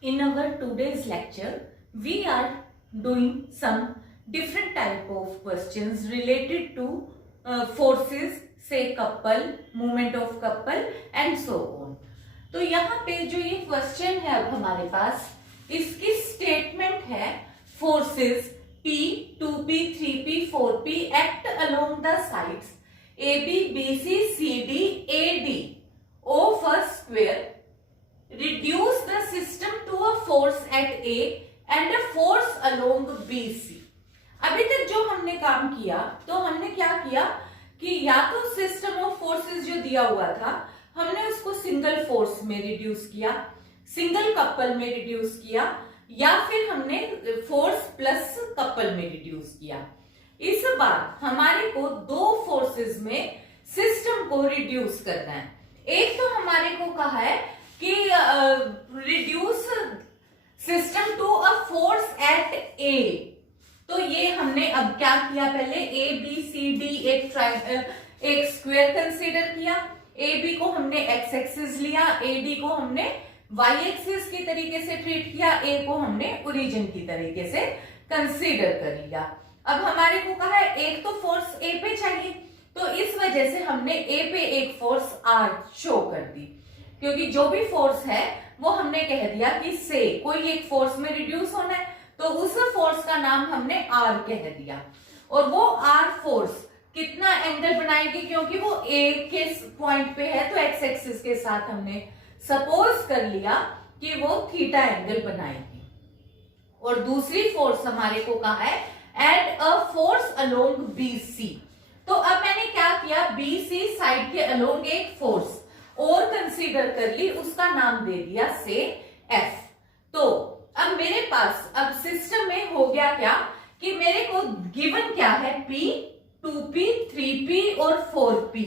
In our today's lecture, we are doing some different type of questions related to forces, say couple, movement of couple and so on. तो यहाँ पे जो ये question है अब हमारे पास, इसकी स्टेटमेंट है forces P, 2P, 3P, 4P act along the sides AB, BC, CD, AD of a square. Reduce the system to a force at A and a force along BC. अभी तक जो हमने काम किया तो हमने क्या किया कि या तो सिस्टम ऑफ फोर्सेस जो दिया हुआ था हमने उसको सिंगल फोर्स में रिड्यूस किया, सिंगल कपल में रिड्यूस किया, या फिर हमने फोर्स प्लस कपल में रिड्यूस किया। इस बार हमारे को दो फोर्सेस में सिस्टम को रिड्यूस करना है। एक तो हमारे को कहा है कि reduce system to a force at A, तो ये हमने अब क्या किया, पहले ए बी सी डी एक स्क्वायर कंसीडर किया। ए बी को हमने एक्स एक्सिस लिया, ए डी को हमने वाई एक्सिस की तरीके से ट्रीट किया, ए को हमने ओरिजिन की तरीके से कंसीडर कर लिया। अब हमारे को कहा है एक तो फोर्स ए पे चाहिए, तो इस वजह से हमने ए पे एक फोर्स आर शो कर दी, क्योंकि जो भी फोर्स है वो हमने कह दिया कि से कोई एक फोर्स में रिड्यूस होना है, तो उस फोर्स का नाम हमने आर कह दिया। और वो आर फोर्स कितना एंगल बनाएगी, क्योंकि वो ए के पॉइंट पे है तो एक्स एक्सिस के साथ हमने सपोज कर लिया कि वो थीटा एंगल बनाएगी। और दूसरी फोर्स हमारे को कहा है at a force along BC। तो अब मैंने क्या किया, BC साइड के अलोंग एक फोर्स और कंसीडर कर ली, उसका नाम दे दिया से F। तो अब मेरे पास अब सिस्टम में हो गया क्या कि मेरे को गिवन क्या है, P, 2P, 3P और 4P,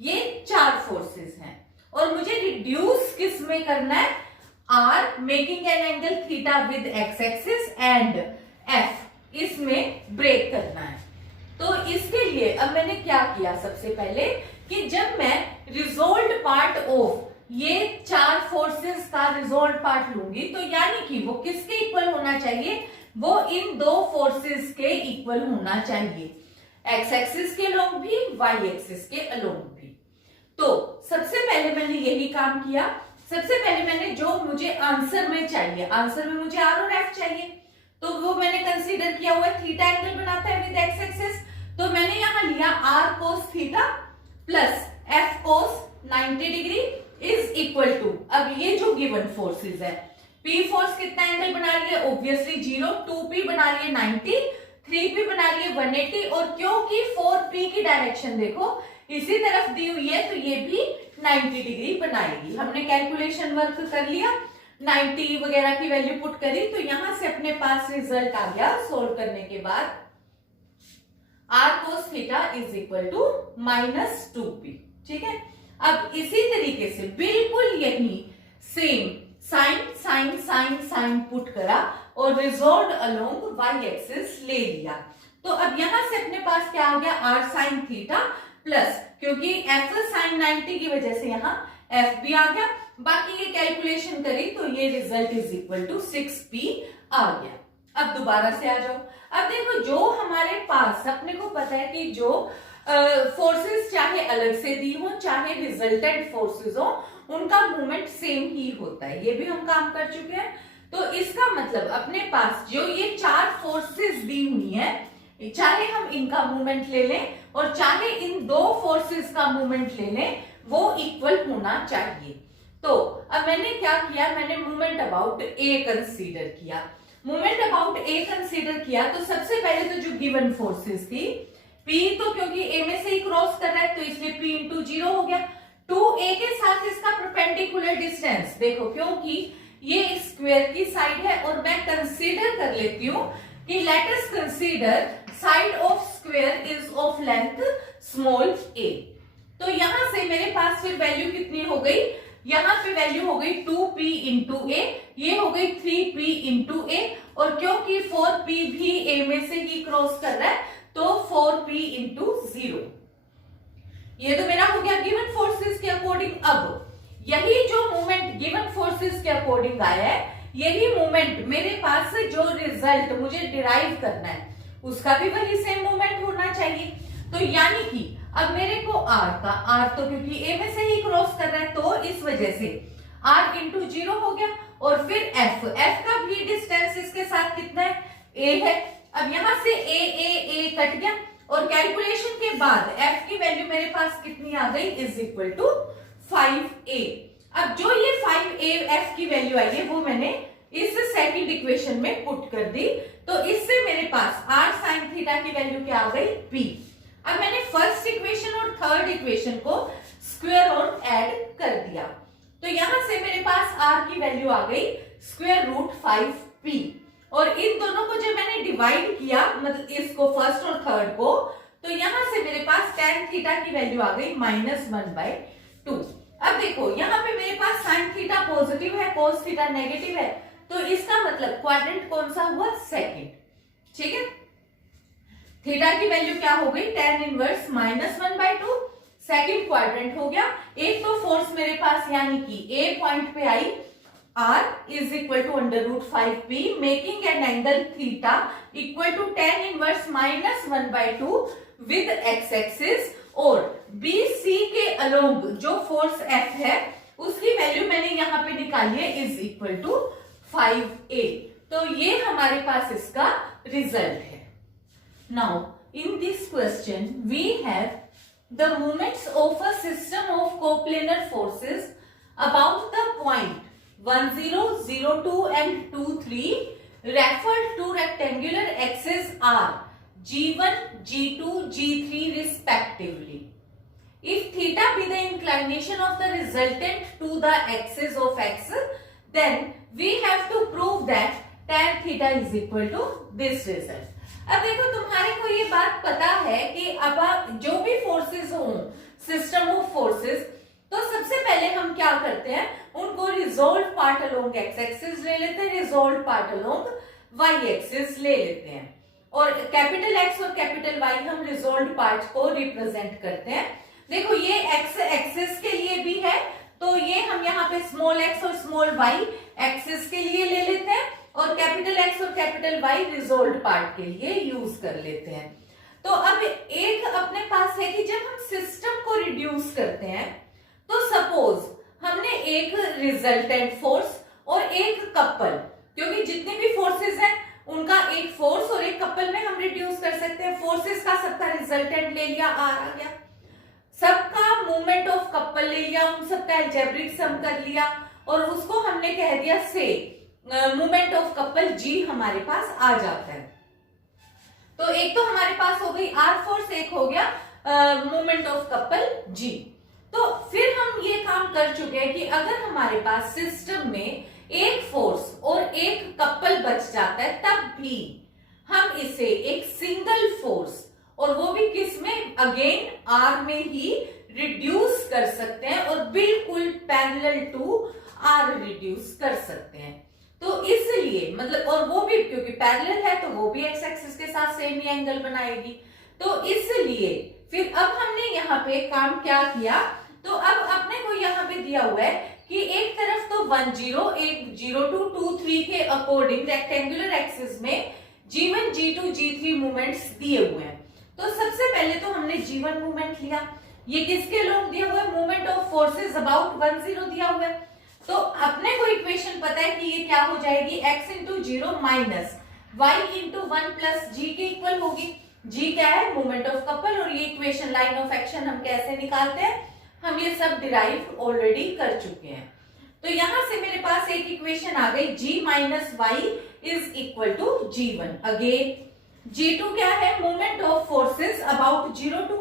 ये चार फोर्सेस हैं और मुझे रिड्यूस किस में करना है, R making an angle theta with x axis and F इसमें ब्रेक करना है। तो इसके लिए अब मैंने क्या किया, सबसे पहले कि जब मैं रिजोल्व पार्ट ऑफ ये चार फोर्सेस का रिजोल्व पार्ट लूंगी तो यानी कि वो किसके इक्वल होना चाहिए, वो इन दो फोर्सेस के इक्वल होना चाहिए, एक्स एक्सिस के अलोंग भी, वाई एक्सिस के अलोंग भी। तो सबसे पहले मैंने यही काम किया। सबसे पहले मैंने जो मुझे आंसर में चाहिए, आंसर में मुझे आर और एफ चाहिए, तो वो मैंने कंसीडर किया हुआ थीटा एंगल बनाता है विद एक्स एक्सिस, तो मैंने यहां लिया R cos theta plus F cos 90 degree is equal to, अब ये जो गिवन फोर्सेस है, पी फोर्स कितना एंगल बना रही है, ऑब्वियसली 0, 2p बना रही है 90, 3p बना रही है 180, और क्योंकि 4p की डायरेक्शन देखो इसी तरफ दी हुई है तो ये भी 90 डिग्री बनाएगी। हमने कैलकुलेशन वर्क कर लिया, 90 वगैरह की वैल्यू पुट करी, तो यहां से अपने पास रिजल्ट आ गया सोल्व करने के बाद, r cos theta is equal to -2p। ठीक है, अब इसी तरीके से बिल्कुल यही same sine sine sine sine put करा और रिजोल्व अलोंग वाई एक्सिस ले लिया। तो अब यहां से अपने पास क्या आ गया, r साइन थीटा प्लस, क्योंकि f साइन 90 की वजह से यहाँ f भी आ गया, बाकी ये कैलकुलेशन करी तो ये result is equal to 6p आ गया। अब दोबारा से आ जाओ। अब देखो जो हमारे पास अपने को पता है कि जो फोर्सेस चाहे अलग से दी हो चाहे रिजल्टेंट फोर्सेस हो, उनका मूवमेंट सेम ही होता है, ये भी हम काम कर चुके हैं। तो इसका मतलब अपने पास जो ये चार फोर्सेस दी हुई हैं, चाहे हम इनका मूवमेंट ले लें और चाहे इन दो फोर्सेस का मूवमेंट ले लें, वो इक्वल होना चाहिए। तो अब मैंने क्या किया, मैंने मूवमेंट अबाउट ए कंसीडर किया। मूवमेंट अबाउट ए कंसीडर किया तो सबसे पहले तो जो गिवन फोर्सेस थी, P तो क्योंकि A में से ही क्रॉस कर रहा है तो इसलिए P इंटू 0 हो गया, 2A के साथ इसका परपेंडिकुलर डिस्टेंस देखो, क्योंकि ये स्क्वायर की साइड है और मैं कंसीडर कर लेती हूँ कि let us consider side of square is of length small a। तो यहां से मेरे पास फिर वैल्यू कितनी हो गई, यहां पे वैल्यू हो गई 2p इंटू a, ये हो गई 3p इंटू a, और क्योंकि 4p भी a में से ही क्रॉस कर रहा है तो 4p इंटू 0, ये तो मेरा हो गया गिवन फोर्सेस के अकॉर्डिंग। अब यही जो मूवमेंट गिवन फोर्सेस के अकॉर्डिंग आया है, यही मोमेंट मेरे पास से जो रिजल्ट मुझे डिराइव करना है उसका भी वही सेम मोमेंट होना चाहिए। तो यानी कि अब मेरे को आर तो क्योंकि ए में से ही क्रॉस कर रहा है तो इस वजह से आर इंटू 0 हो गया, और फिर एफ का भी डिस्टेंस इसके साथ कितना है, ए है। अब यहां से ए कट गया और कैलकुलेशन के बाद एफ की वैल्यू मेरे पास कितनी आ गई, इज इक्वल टू 5a। अब जो ये 5a एफ की वैल्यू आई है वो मैंने इस सेकंड इक्वेशन में पुट कर दी, तो इससे मेरे पास r sin थीटा की वैल्यू क्या आ गई, p। अब मैंने फर्स्ट इक्वेशन और थर्ड इक्वेशन को स्क्वायर और ऐड कर दिया, तो यहां से मेरे पास r की वैल्यू आ गई स्क्वायर रूट 5p, और इन दोनों को जब मैंने डिवाइड किया मतलब इसको फर्स्ट और थर्ड को, तो यहां से मेरे पास tan थीटा की वैल्यू आ गई -1/2। अब देखो यहाँ पे मेरे पास साइन थीटा पॉजिटिव है, कोस थीटा नेगेटिव है, तो इसका मतलब क्वाड्रेंट कौन सा हुआ, सेकंड। ठीक है, थीटा की वैल्यू क्या हो गई, tan इनवर्स -1/2, सेकंड क्वाड्रेंट हो गया। एक तो फोर्स मेरे पास यानी कि ए पॉइंट पे आई R is equal to √5p making an angle theta equal to tan inverse -1/2 with x-axis, और BC के अलोंग जो फोर्स F है उसकी वैल्यू मैंने यहाँ पे निकाली है इज इक्वल टू 5a। तो ये हमारे पास इसका रिजल्ट है। Now in this question we have the moments of a system of coplanar forces about the point 1, 0, 0, 2 and 2, 3 referred to rectangular axes are G1, G2, G3 respectively. If theta be the inclination of the resultant to the axis of x, then we have to prove that tan theta is equal to this result. अब देखो तुम्हारे को ये बात पता है कि अब आप जो भी फोर्सेस हो सिस्टम ऑफ फोर्सेस, तो सबसे पहले हम क्या करते हैं, उनको resolve part along X axis ले लेते हैं, resolve part along Y axis ले लेते हैं, और कैपिटल एक्स और कैपिटल वाई हम रिजोल्व पार्ट को रिप्रेजेंट करते हैं। देखो ये एक्स एक्सिस के लिए भी है, तो ये हम यहाँ पे स्मॉल एक्स और स्मॉल वाई एक्सिस के लिए ले लेते हैं, और कैपिटल एक्स और कैपिटल वाई रिजोल्व पार्ट के लिए यूज कर लेते हैं। तो अब एक अपने पास है कि जब हम सिस्टम को रिड्यूस करते हैं, तो सपोज हमने एक रिजल्टेंट फोर्स और एक कपल, क्योंकि जितने भी फोर्सेस हैं उनका एक फोर्स और एक कपल में हम रिड्यूस कर सकते हैं। फोर्सेस का सबका रिजल्टेंट ले लिया, आर आ गया, सबका मूवमेंट ऑफ कपल ले लिया, उन सबका अलजेब्रिक सम कर लिया, और उसको हमने कह दिया से मूवमेंट ऑफ कपल जी हमारे पास आ जाता है। तो एक तो हमारे पास हो गई आर फोर्स, एक हो गया मूवमेंट ऑफ कपल जी। तो फिर हम ये काम कर चुके हैं कि अगर हमारे पास सिस्टम में एक फोर्स और एक कपल बच जाता है, तब भी हम इसे एक सिंगल फोर्स, और वो भी किस में, अगेन आर में ही रिड्यूस कर सकते हैं, और बिल्कुल पैरेलल टू आर रिड्यूस कर सकते हैं। तो इसलिए मतलब, और वो भी क्योंकि पैरेलल है तो वो भी एक्स एक्सिस के साथ सेम ही एंगल बनाएगी, तो इसलिए फिर अब हमने यहाँ पे काम क्या किया, तो अब अपने को यहाँ पे दिया हुआ है कि एक तरफ तो 1, 0, एक 0, 2, 2, 3 के अकॉर्डिंग रेक्टेंगुलर एक्सिस में G1, G2, G3 मूवमेंट्स दिए हुए हैं। तो सबसे पहले तो हमने G1 मूवमेंट लिया, ये किसके अलोंग दिया हुआ है, मूवमेंट ऑफ फोर्सेस अबाउट 1, 0 दिया हुआ है। तो अपने को इक्वेशन पता है कि ये क्या हो जाएगी, x into 0 minus y into 1 plus G के इक्वल होगी। g क्या है, मूवमेंट ऑफ कपल, और ये इक्वेशन लाइन ऑफ एक्शन हम कैसे निकालते हैं, हम ये सब डिराइव ऑलरेडी कर चुके हैं। तो यहां से मेरे पास एक इक्वेशन आ गई, g minus Y is equal to G1। Again G2 क्या है, मूवमेंट ऑफ फोर्सेस अबाउट 0, 2,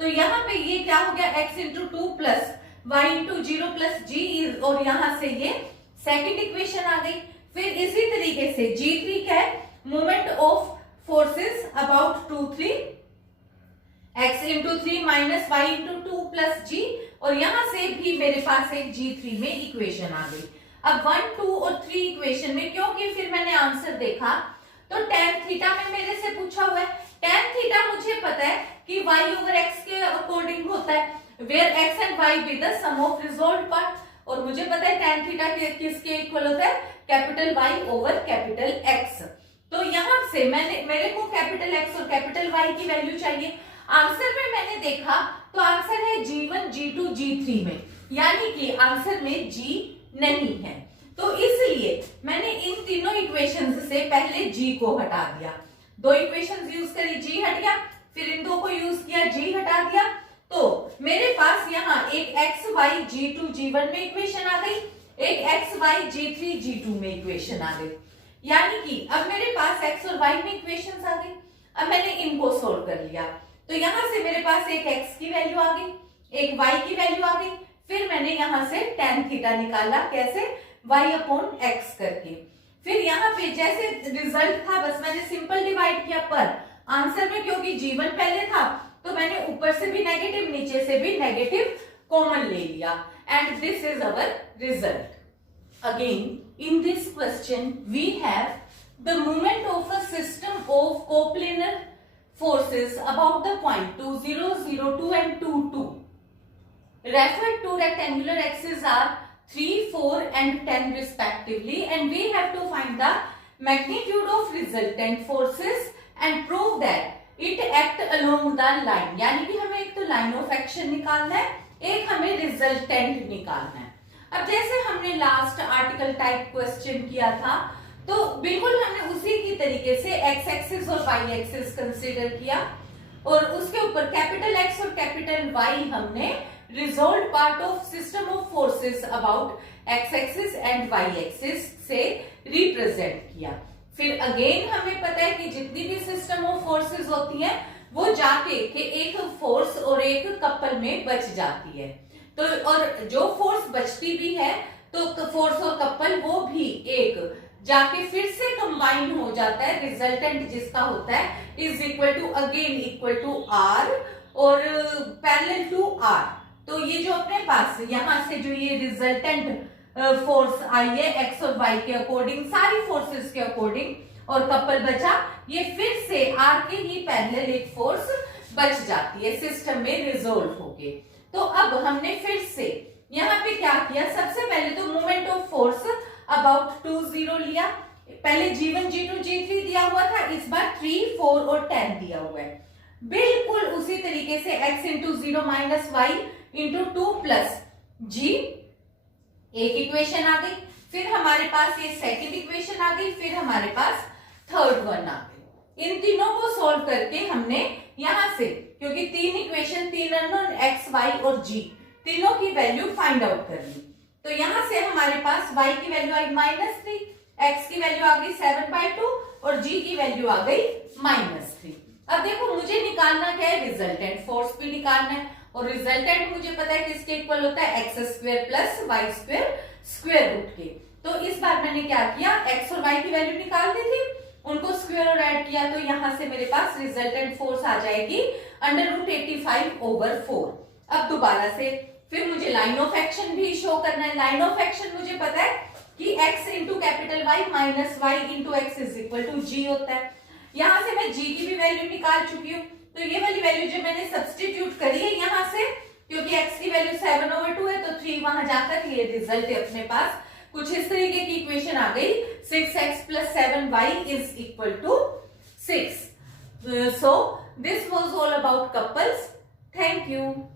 तो यहाँ पे ये क्या हो गया, x into 2 plus y into 0 plus G, और यहां से ये सेकंड इक्वेशन आ गई। फिर इसी तरीके से G3 क्या है, movement of forces about 2, 3, x into 3 minus Y into 2 plus G, और यहां से भी मेरे पास एक G3 में इक्वेशन आ गई। अब 1, 2 और 3 इक्वेशन में, क्योंकि फिर मैंने आंसर देखा तो tan थीटा में मेरे से पूछा हुआ है, tan थीटा मुझे पता है कि y ओवर x के अकॉर्डिंग होता है, where x and y be the sum of resolved part, और मुझे पता है tan थीटा किसके इक्वल होता है, capital Y over capital X. तो यहां से मेरे को कैपिटल एक्स और कैपिटल वाई की वैल्यू चाहिए। आंसर में मैंने देखा तो आंसर है G1, G2, G3 में, यानी कि आंसर में G नहीं है। तो इसलिए मैंने इन तीनों इक्वेशंस से पहले G को हटा दिया। दो इक्वेशंस यूज करी, G हट गया, फिर इन दो को यूज किया, G हटा दिया। तो मेरे पास यहाँ एक एक्स वाई G2, G1 में इक्वेशन आ गई, एक एक्स वाई G3, G2 में इक्वेशन आ गई, यानी कि अब मेरे पास एक्स और वाई में इक्वेशंस आ गई। अब मैंने इनको सोल्व कर लिया, तो यहां से मेरे पास एक एक्स की वैल्यू आ गई, एक वाई की वैल्यू आ गई। फिर मैंने यहां से tan थीटा निकाला, कैसे, y अपॉन एक्स करके। फिर यहाँ पे जैसे रिजल्ट था बस मैंने सिंपल डिवाइड किया, पर आंसर में क्योंकि G1 पहले था तो मैंने ऊपर से भी नेगेटिव नीचे से भी नेगेटिव कॉमन ले लिया, and this is our result. Again in this question we have the moment of a system of coplanar forces about the point 2, 0, 0, 2 and 2, 2. Referred to rectangular axes are 3, 4 and 10 respectively, and we have to find the magnitude of resultant forces and prove that it act along the line। यानी कि हमें एक तो line of action निकालना है, एक हमें resultant निकालना है। अब जैसे हमने लास्ट आर्टिकल टाइप क्वेश्चन किया था, तो बिल्कुल हमने उसी की तरीके से एक्स एक्सिस और वाई एक्सिस कंसीडर किया, और उसके ऊपर कैपिटल एक्स और कैपिटल वाई हमने resolve part of system of forces about X axis and Y axis से रिप्रेजेंट किया। फिर अगेन हमें पता है कि जितनी भी सिस्टम ऑफ फोर्सेस होती हैं वो जाके के एक फोर्स और एक कपल में बच जाती है। तो और जो फोर्स बचती भी है तो फोर्स और कपल वो भी एक जाके फिर से कंबाइन हो जाता है, रिजल्टेंट जिसका होता है is equal to again equal to R और पैरेलल टू आर। तो ये जो अपने पास यहां से जो ये रिजल्टेंट फोर्स आई है एक्स और वाई के अकॉर्डिंग, सारी फोर्सेस के अकॉर्डिंग, और कपल बचा, ये फिर से आर के ही पैरेलल एक फोर्स बच जाती है सिस्टम में रिजोल्व होके। तो अब हमने फिर से यहाँ पे क्या किया, सबसे पहले तो मोमेंट ऑफ फोर्स अबाउट 2, 0 लिया। पहले G1, G2, G3 दिया हुआ था, इस बार 3, 4 और 10 दिया हुआ है। बिल्कुल उसी तरीके से x into 0 minus Y into 2 plus G, एक इक्वेशन आ गई। फिर हमारे पास ये सेकंड इक्वेशन आ गई, फिर हमारे पास थर्ड वन आ गई। इन तीनों को सोल्व करके हमने यहां से, क्योंकि तीन इक्वेशन, तीन अननोन x, y और g, तीनों की वैल्यू फाइंड आउट कर ली। तो यहां से हमारे पास y की वैल्यू आई -3, x की वैल्यू आ गई 7/2 और g की वैल्यू आ गई -3। अब देखो मुझे निकालना क्या है, रिजल्टेंट फोर्स भी निकालना है, और रिजल्टेंट मुझे पता है किसके इक्वल होता है, x² plus y² square root के। तो इस बार मैंने क्या किया, x और y की वैल्यू निकाल दी थी, उनको स्क्वायर और ऐड किया, तो यहां से मेरे पास रिजल्टेंट फोर्स आ जाएगी √85/4। अब दोबारा से फिर मुझे लाइन ऑफ एक्शन भी शो करना है। लाइन ऑफ एक्शन मुझे पता है कि x into capital Y minus y into X is equal to G होता है। यहां से मैं g की भी वैल्यू निकाल चुकी हूँ, तो ये वाली वैल्यू जो मैंने सब्स्टिट्यूट करी है यहाँ से, क्योंकि x की वैल्यू 7/2 है, तो 3 वहां जाकर ये रिजल्ट है अपने पास। कुछ इस तरीके की इक्वेशन आ गई, 6x plus 7y is equal to 6. So this was all about couples. Thank you.